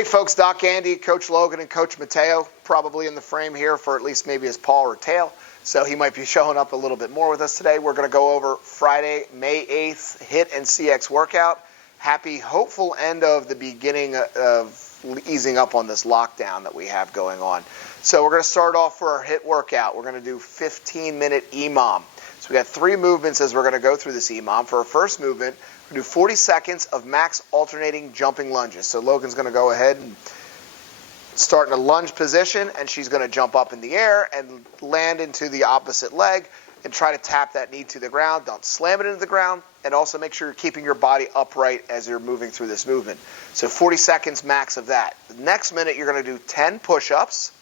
Hey folks, Doc Andy, Coach Logan, and Coach Mateo probably in the frame here for at least maybe his paw or tail. So he might be showing up a little bit more with us today. We're going to go over Friday, May 8th, HIIT and CX workout. Happy, hopeful end of the beginning of easing up on this lockdown that we have going on. So we're going to start off for our HIIT workout. We're going to do 15-minute EMOM. So we got 3 movements as we're going to go through this EMOM. For our first movement, we're going to do 40 seconds of max alternating jumping lunges. So Logan's going to go ahead and start in a lunge position, and she's going to jump up in the air and land into the opposite leg and try to tap that knee to the ground. Don't slam it into the ground, and also make sure you're keeping your body upright as you're moving through this movement. So 40 seconds max of that. The next minute, you're going to do 10 push-ups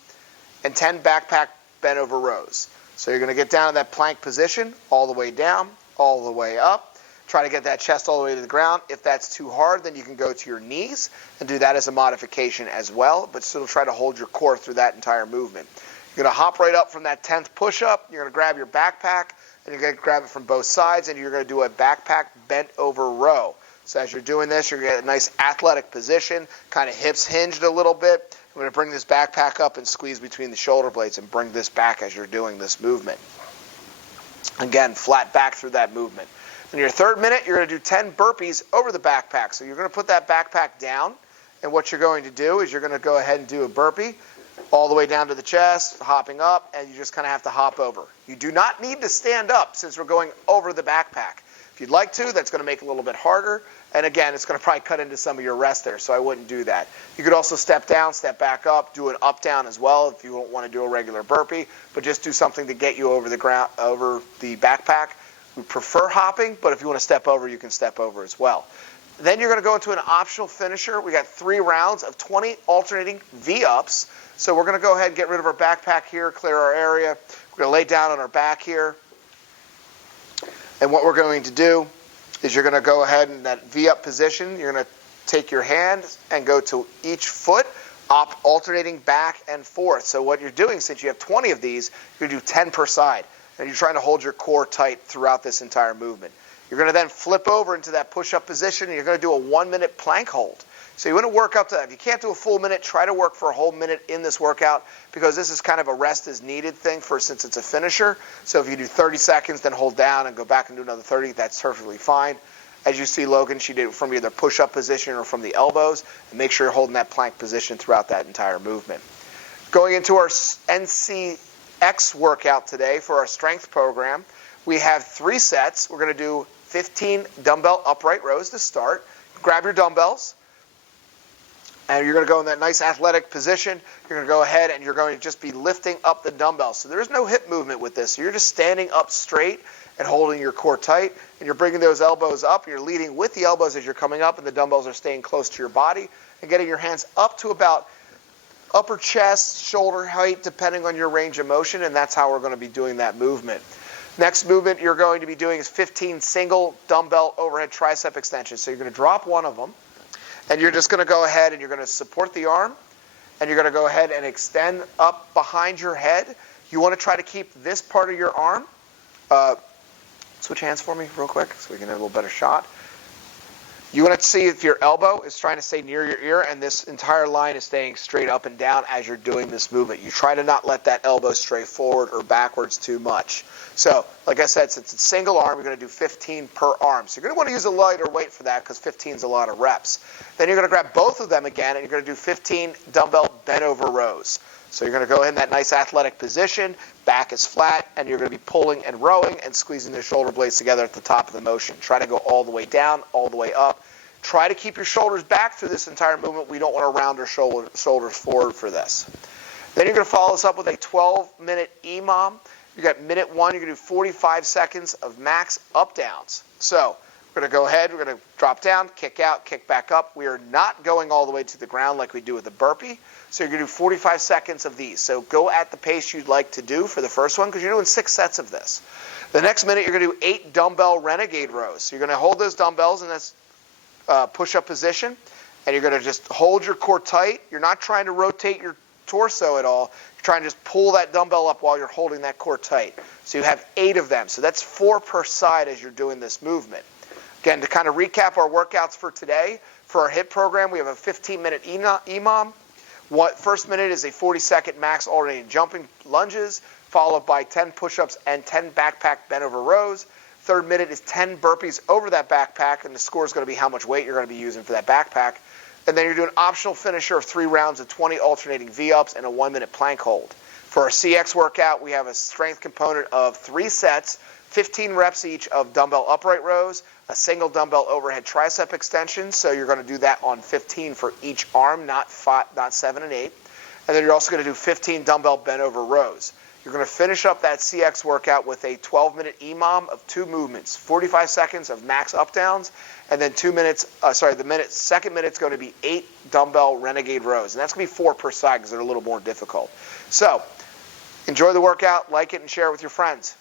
and 10 backpack bent over rows. So you're going to get down in that plank position, all the way down, all the way up. Try to get that chest all the way to the ground. If that's too hard, then you can go to your knees and do that as a modification as well, but still try to hold your core through that entire movement. You're going to hop right up from that 10th push-up. You're going to grab your backpack, and you're going to grab it from both sides, and you're going to do a backpack bent over row. So as you're doing this, you're going to get a nice athletic position, kind of hips hinged a little bit. I'm going to bring this backpack up and squeeze between the shoulder blades and bring this back as you're doing this movement. Again, flat back through that movement. In your third minute, you're going to do 10 burpees over the backpack. So you're going to put that backpack down, and what you're going to do is you're going to go ahead and do a burpee all the way down to the chest, hopping up, and you just kind of have to hop over. You do not need to stand up since we're going over the backpack. If you'd like to, that's going to make it a little bit harder. And again, it's going to probably cut into some of your rest there, so I wouldn't do that. You could also step down, step back up, do an up down as well if you don't want to do a regular burpee, but just do something to get you over the ground, over the backpack. We prefer hopping, but if you want to step over, you can step over as well. Then you're going to go into an optional finisher. We got 3 rounds of 20 alternating V-ups. So we're going to go ahead and get rid of our backpack here, clear our area. We're going to lay down on our back here. And what we're going to do is you're going to go ahead in that V-up position. You're going to take your hand and go to each foot, alternating back and forth. So what you're doing, since you have 20 of these, you're going to do 10 per side. And you're trying to hold your core tight throughout this entire movement. You're going to then flip over into that push-up position, and you're going to do a 1-minute plank hold. So you want to work up to that. If you can't do a full minute, try to work for a whole minute in this workout, because this is kind of a rest as needed thing since it's a finisher. So if you do 30 seconds, then hold down and go back and do another 30, that's perfectly fine. As you see Logan, she did it from either push-up position or from the elbows. And make sure you're holding that plank position throughout that entire movement. Going into our NCX workout today for our strength program, we have 3 sets. We're going to do 15 dumbbell upright rows to start. Grab your dumbbells, and you're going to go in that nice athletic position. You're going to go ahead and you're going to just be lifting up the dumbbells. So there's no hip movement with this. So you're just standing up straight and holding your core tight, and you're bringing those elbows up. You're leading with the elbows as you're coming up, and the dumbbells are staying close to your body, and getting your hands up to about upper chest, shoulder height, depending on your range of motion, and that's how we're going to be doing that movement. Next movement you're going to be doing is 15 single dumbbell overhead tricep extensions. So you're going to drop one of them, and you're just going to go ahead and you're going to support the arm, and you're going to go ahead and extend up behind your head. You want to try to keep this part of your arm. Switch hands for me real quick so we can have a little better shot. You want to see if your elbow is trying to stay near your ear, and this entire line is staying straight up and down as you're doing this movement. You try to not let that elbow stray forward or backwards too much. So, like I said, since it's single arm, you're going to do 15 per arm. So you're going to want to use a lighter weight for that, because 15 is a lot of reps. Then you're going to grab both of them again, and you're going to do 15 dumbbell bent over rows. So you're going to go in that nice athletic position, back is flat, and you're going to be pulling and rowing and squeezing the shoulder blades together at the top of the motion. Try to go all the way down, all the way up. Try to keep your shoulders back through this entire movement. We don't want to round our shoulders forward for this. Then you're going to follow this up with a 12-minute EMOM. You got minute 1, you're going to do 45 seconds of max up downs. So we're going to go ahead, we're going to drop down, kick out, kick back up. We are not going all the way to the ground like we do with the burpee. So you're going to do 45 seconds of these. So go at the pace you'd like to do for the first one, because you're doing 6 sets of this. The next minute, you're going to do 8 dumbbell renegade rows. So you're going to hold those dumbbells in this push-up position, and you're going to just hold your core tight. You're not trying to rotate your torso at all. You're trying to just pull that dumbbell up while you're holding that core tight. So you have 8 of them. So that's 4 per side as you're doing this movement. Again, to kind of recap our workouts for today, For our HIIT program, we have a 15-minute EMOM. First minute is a 40-second max alternating jumping lunges, followed by 10 push-ups and 10 backpack bent over rows. Third minute is 10 burpees over that backpack, and the score is going to be how much weight you're going to be using for that backpack. And then you're doing an optional finisher of 3 rounds of 20 alternating V-ups and a 1-minute plank hold. For our CX workout, we have a strength component of 3 sets, 15 reps each of dumbbell upright rows, a single dumbbell overhead tricep extension, so you're going to do that on 15 for each arm, not 7 and 8. And then you're also going to do 15 dumbbell bent over rows. You're going to finish up that CX workout with a 12-minute EMOM of 2 movements, 45 seconds of max up-downs, and then second minute's going to be 8 dumbbell renegade rows. And that's going to be 4 per side because they're a little more difficult. So enjoy the workout, like it, and share it with your friends.